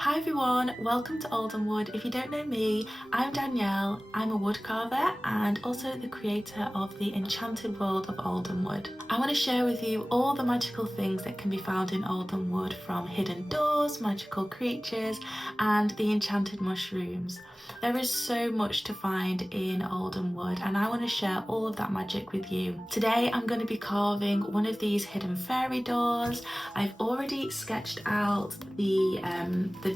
Hi everyone, welcome to Oldham Wood. If you don't know me, I'm Danielle. I'm a wood carver and also the creator of the enchanted world of Oldham Wood. I want to share with you all the magical things that can be found in Oldham Wood, from hidden doors, magical creatures and the enchanted mushrooms. There is so much to find in Oldham Wood and I want to share all of that magic with you. Today I'm going to be carving one of these hidden fairy doors. I've already sketched out the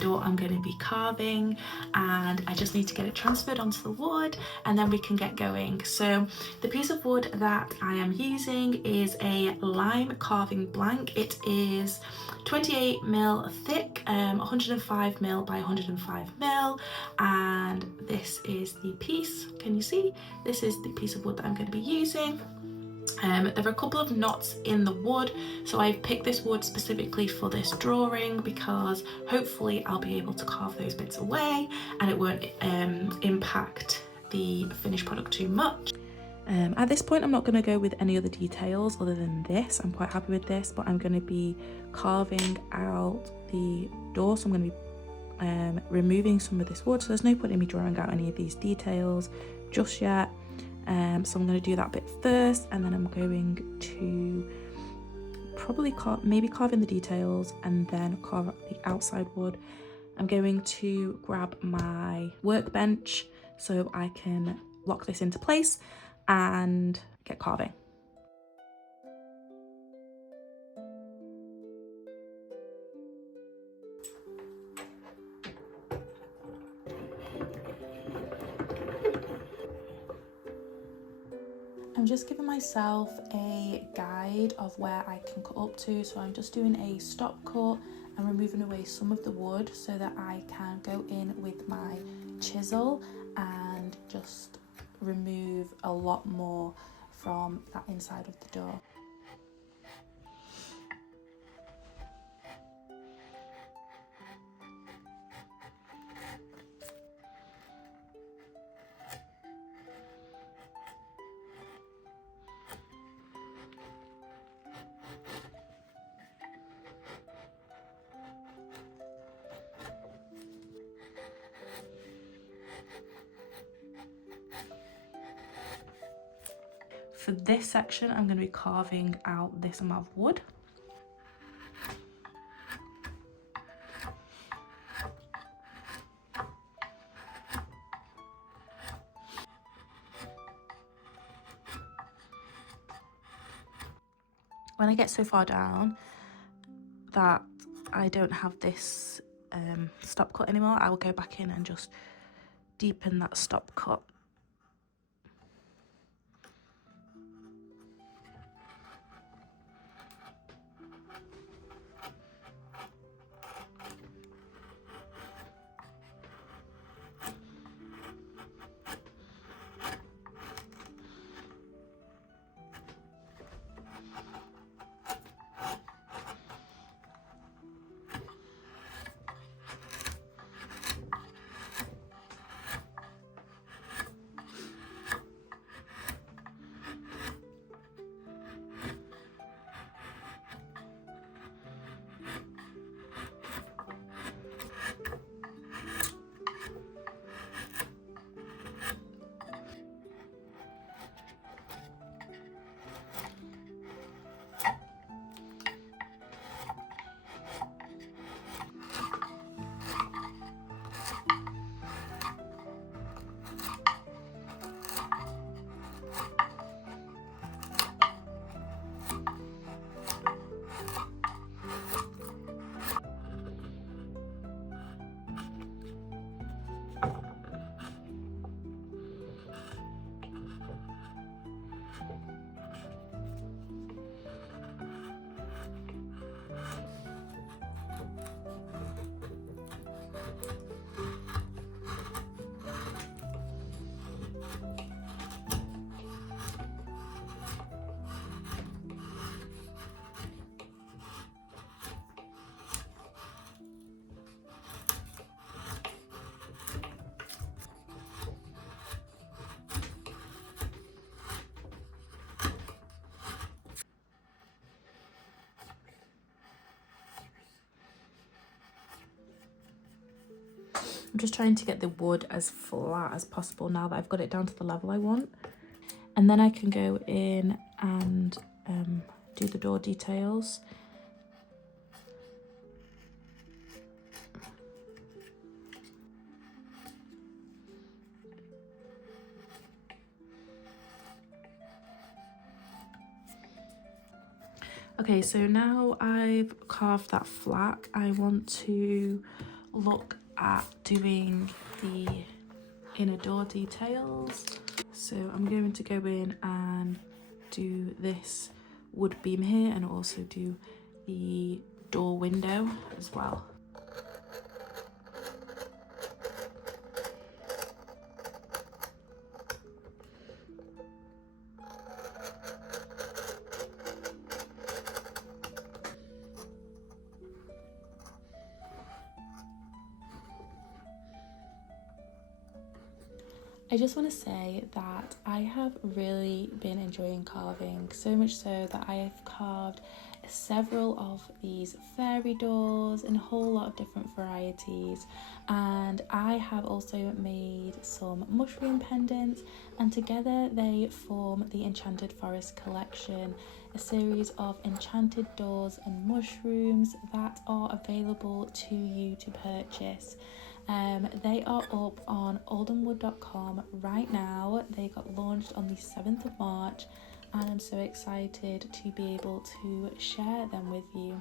door I'm going to be carving, and I just need to get it transferred onto the wood and then we can get going. So the piece of wood that I am using is a lime carving blank. It is 28mm thick, 105mm by 105mm, and this is the piece. Can you see? This is the piece of wood that I'm going to be using. There are a couple of knots in the wood, so I've picked this wood specifically for this drawing because hopefully I'll be able to carve those bits away and it won't impact the finished product too much. At this point I'm not going to go with any other details other than this. I'm quite happy with this, but I'm going to be carving out the door, so I'm going to be removing some of this wood, so there's no point in me drawing out any of these details just yet. So I'm going to do that bit first, and then I'm going to probably carve in the details and then carve up the outside wood. I'm going to grab my workbench so I can lock this into place and get carving. I'm just giving myself a guide of where I can cut up to, so I'm just doing a stop cut and removing away some of the wood so that I can go in with my chisel and just remove a lot more from that inside of the door. For this section, I'm going to be carving out this amount of wood. When I get so far down that I don't have this stop cut anymore, I will go back in and just deepen that stop cut. I'm just trying to get the wood as flat as possible now that I've got it down to the level I want. And then I can go in and do the door details. Okay, so now I've carved that flat, I want to look at doing the inner door details. So I'm going to go in and do this wood beam here and also do the door window as well. I just want to say that I have really been enjoying carving, so much so that I have carved several of these fairy doors in a whole lot of different varieties, and I have also made some mushroom pendants, and together they form the Enchanted Forest collection, a series of enchanted doors and mushrooms that are available to you to purchase. They are up on oldhamwood.com right now. They got launched on the 7th of March, and I'm so excited to be able to share them with you.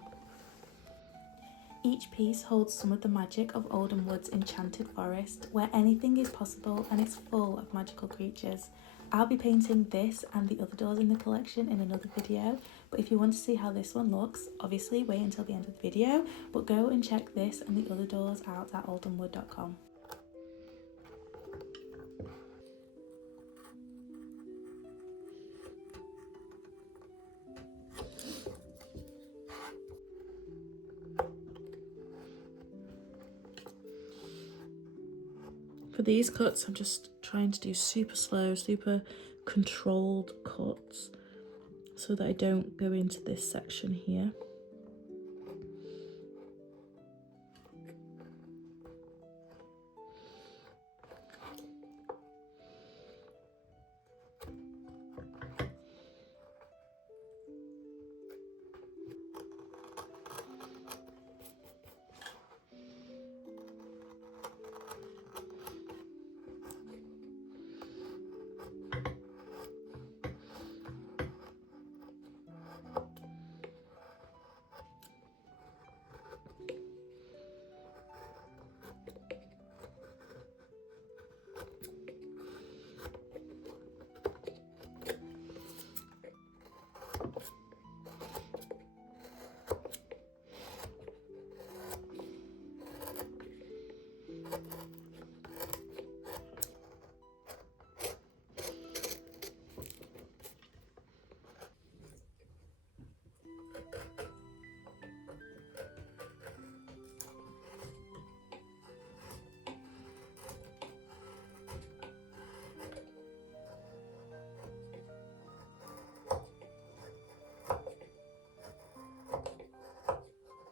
Each piece holds some of the magic of Oldham Wood's enchanted forest, where anything is possible and it's full of magical creatures. I'll be painting this and the other doors in the collection in another video, but if you want to see how this one looks, obviously wait until the end of the video, but go and check this and the other doors out at oldhamwood.com. For these cuts, I'm just trying to do super slow, super controlled cuts so that I don't go into this section here.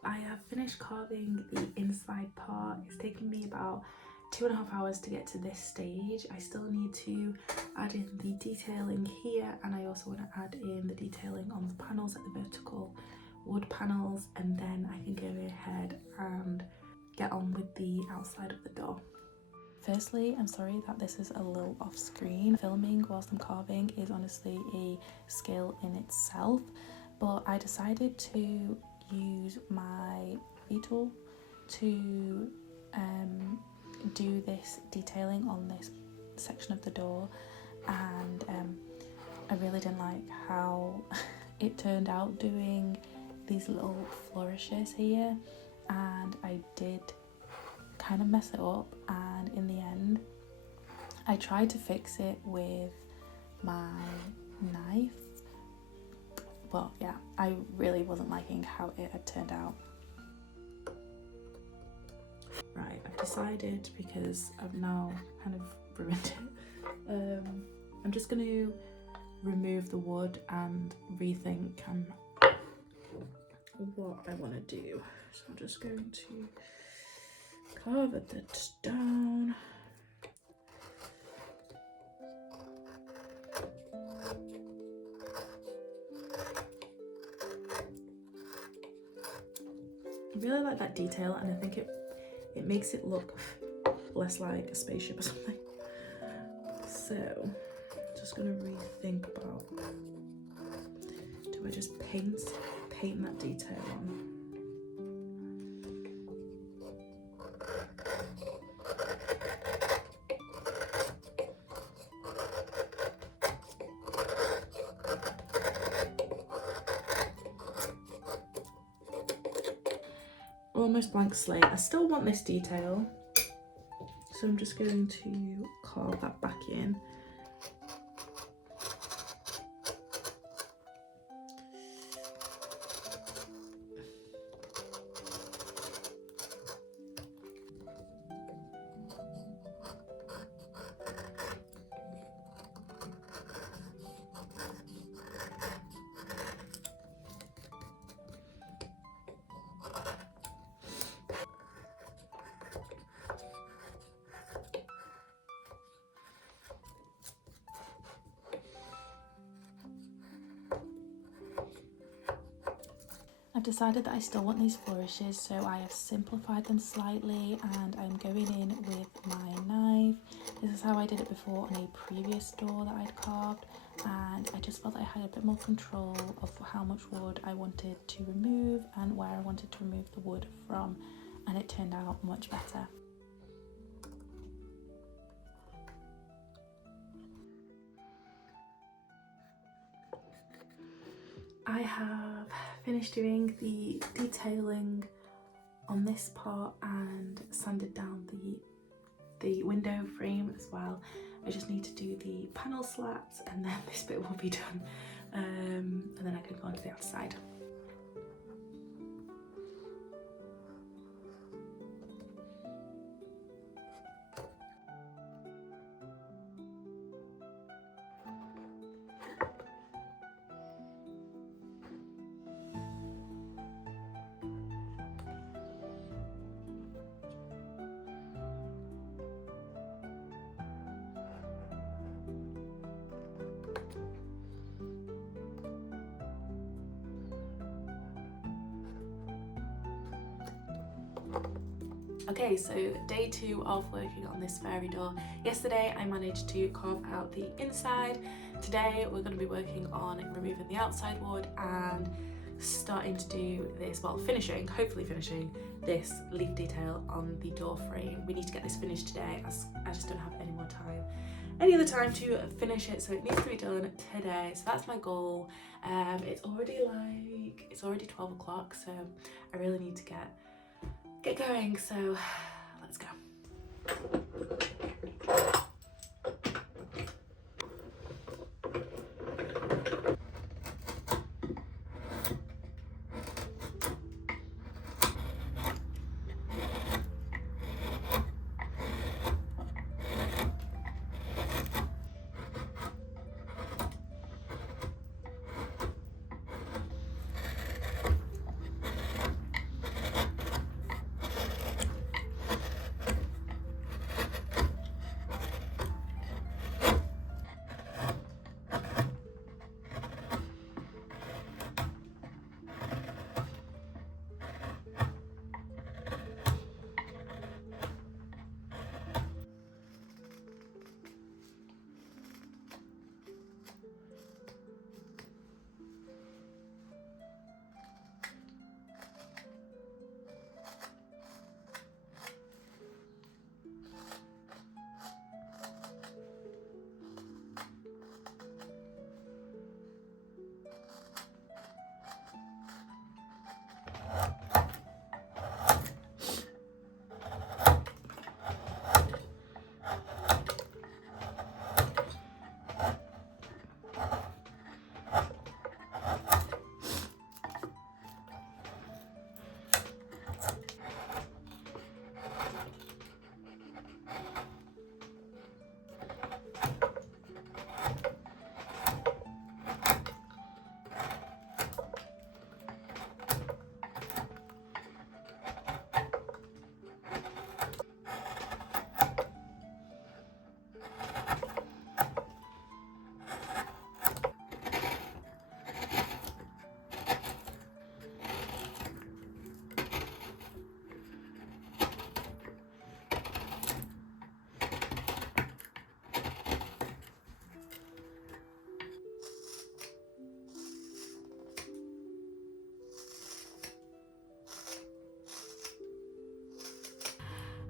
I have finished carving the inside part. It's taken me about 2.5 hours to get to this stage. I still need to add in the detailing here, and I also want to add in the detailing on the panels, like the vertical wood panels, and then I can go ahead and get on with the outside of the door. Firstly, I'm sorry that this is a little off screen. Filming whilst I'm carving is honestly a skill in itself, but I decided to use my V-tool to do this detailing on this section of the door, and I really didn't like how it turned out doing these little flourishes here, and I did kind of mess it up, and in the end I tried to fix it with my knife, but yeah, I really wasn't liking how it had turned out. Right, I've decided, because I've now kind of ruined it, I'm just going to remove the wood and rethink what I want to do. So I'm just going to carve that down. I really like that detail, and I think it makes it look less like a spaceship or something. So just gonna rethink about, do I just paint that detail on? Almost blank slate. I still want this detail, so I'm just going to carve that back in. I've decided that I still want these flourishes, so I have simplified them slightly, and I'm going in with my knife. This is how I did it before on a previous door that I'd carved, and I just felt I had a bit more control of how much wood I wanted to remove and where I wanted to remove the wood from, and it turned out much better. I have finished doing the detailing on this part and sanded down the window frame as well. I just need to do the panel slats, and then this bit will be done, and then I can go on to the outside. Okay, so day 2 of working on this fairy door. Yesterday I managed to carve out the inside. Today we're going to be working on removing the outside wood and starting to do this, well, hopefully finishing this leaf detail on the door frame. We need to get this finished today, as I just don't have any other time to finish it, so it needs to be done today. So that's my goal. It's already 12 o'clock, so I really need to get going, so let's go.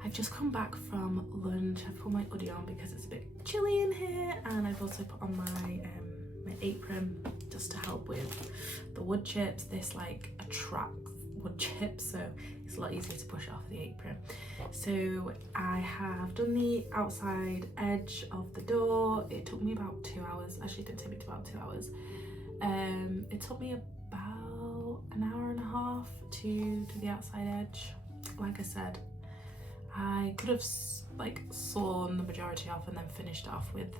I've just come back from lunch. I've put my hoodie on because it's a bit chilly in here, and I've also put on my apron just to help with the wood chips. This like attracts wood chips, so it's a lot easier to push off the apron. So I have done the outside edge of the door. It took me about 2 hours. Actually, it didn't take me about 2 hours. It took me about an hour and a half to do the outside edge. Like I said, I could have like sawn the majority off and then finished off with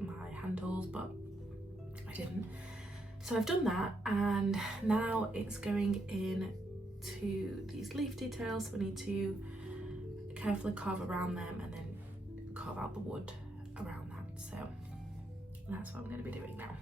my handles, but I didn't. So I've done that, and now it's going in to these leaf details. So I need to carefully carve around them and then carve out the wood around that. So that's what I'm going to be doing now.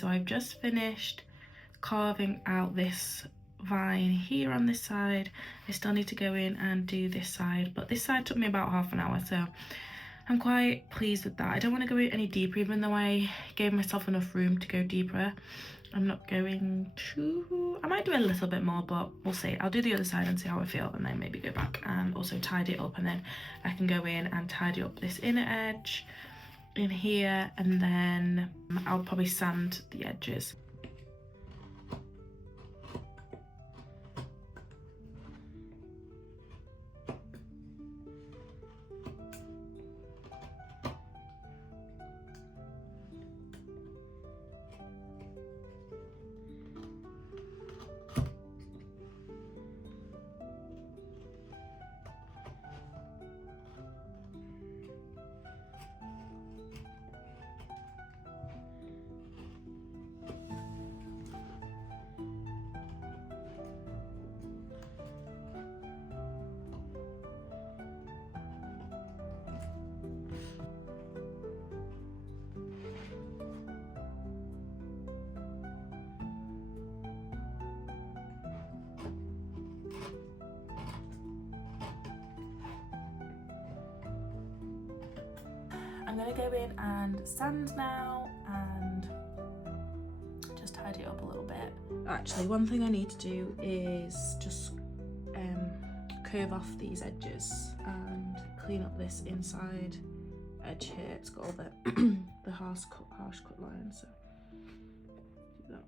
So I've just finished carving out this vine here on this side. I still need to go in and do this side, but this side took me about half an hour, so I'm quite pleased with that. I don't want to go any deeper, even though I gave myself enough room to go deeper. I'm not going to, I might do a little bit more, but we'll see. I'll do the other side and see how I feel, and then maybe go back and also tidy it up, and then I can go in and tidy up this inner edge in here, and then I'll probably sand the edges. going to go in and sand now and just tidy it up a little bit. Actually, one thing I need to do is just curve off these edges and clean up this inside edge here. It's got all the the harsh cut lines, so do that.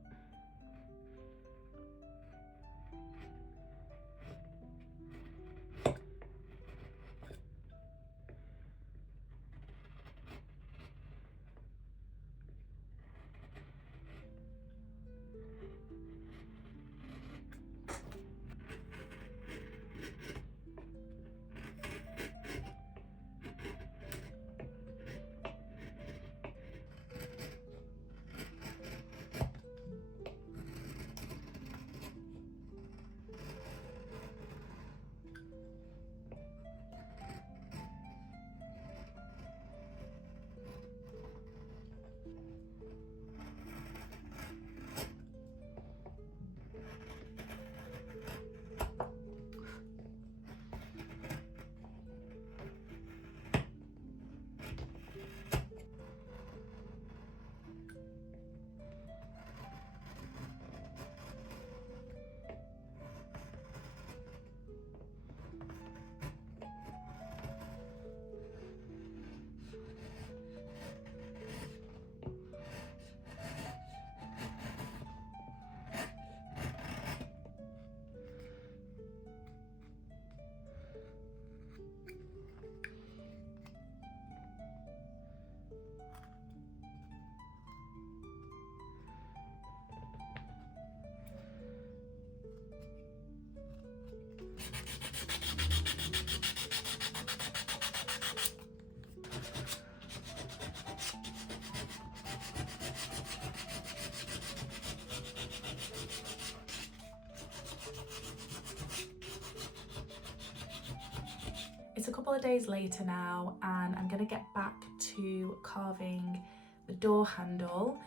It's a couple of days later now and I'm going to get back to carving the door handle.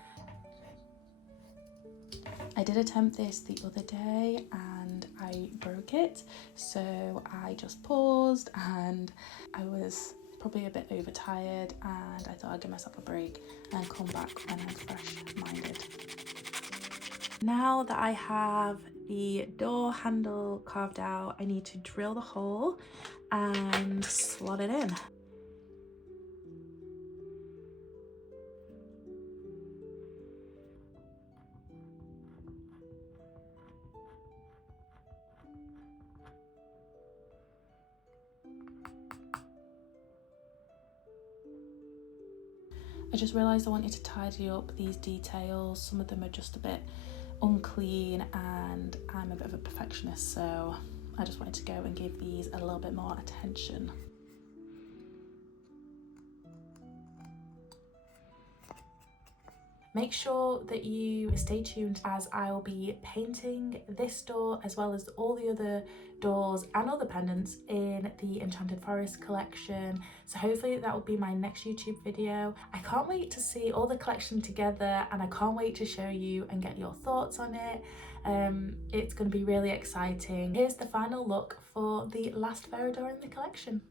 I did attempt this the other day and I broke it, so I just paused and I was probably a bit overtired and I thought I'd give myself a break and come back when I'm fresh-minded. Now that I have the door handle carved out, I need to drill the hole and slot it in. I just realised I wanted to tidy up these details. Some of them are just a bit unclean and I'm a bit of a perfectionist, so I just wanted to go and give these a little bit more attention. Make sure that you stay tuned as I'll be painting this door as well as all the other doors and other pendants in the Enchanted Forest collection. So hopefully that will be my next YouTube video. I can't wait to see all the collection together and I can't wait to show you and get your thoughts on it. It's going to be really exciting. Here's the final look for the last fairy door in the collection.